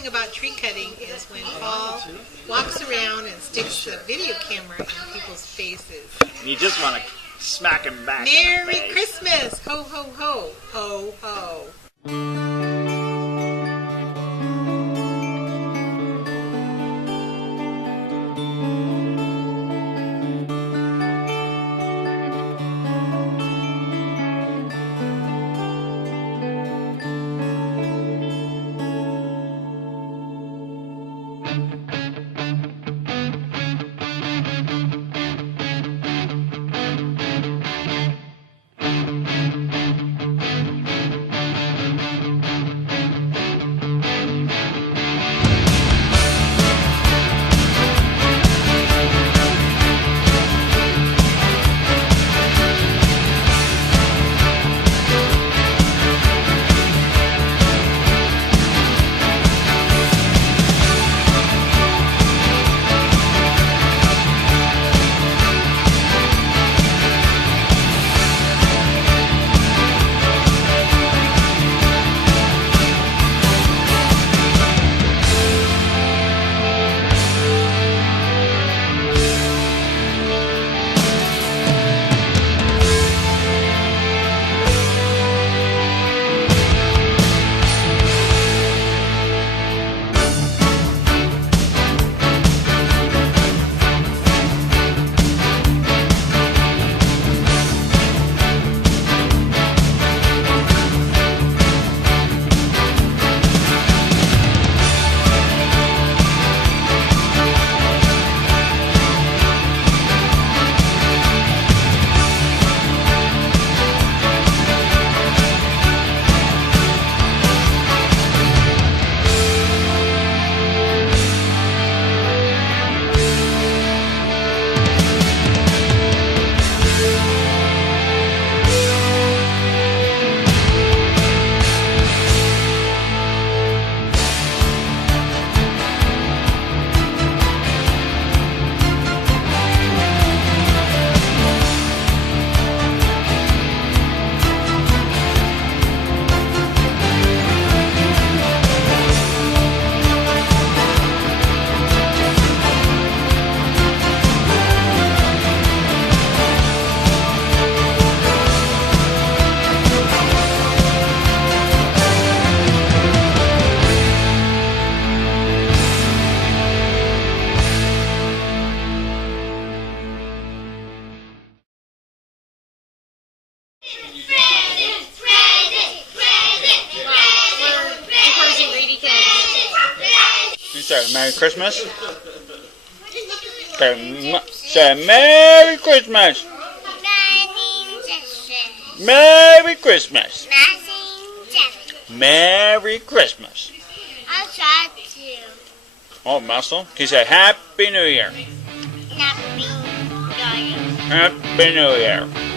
thing about tree cutting is when Paul walks around and sticks the video camera in people's faces. You just want to smack him back. Merry Christmas! Ho, ho, ho. Ho, ho. You say Merry Christmas? Say Merry Christmas! Merry Christmas! Merry Christmas! I'll try to. Oh, Muscle. He said Happy New Year. Happy New Year. Happy New Year.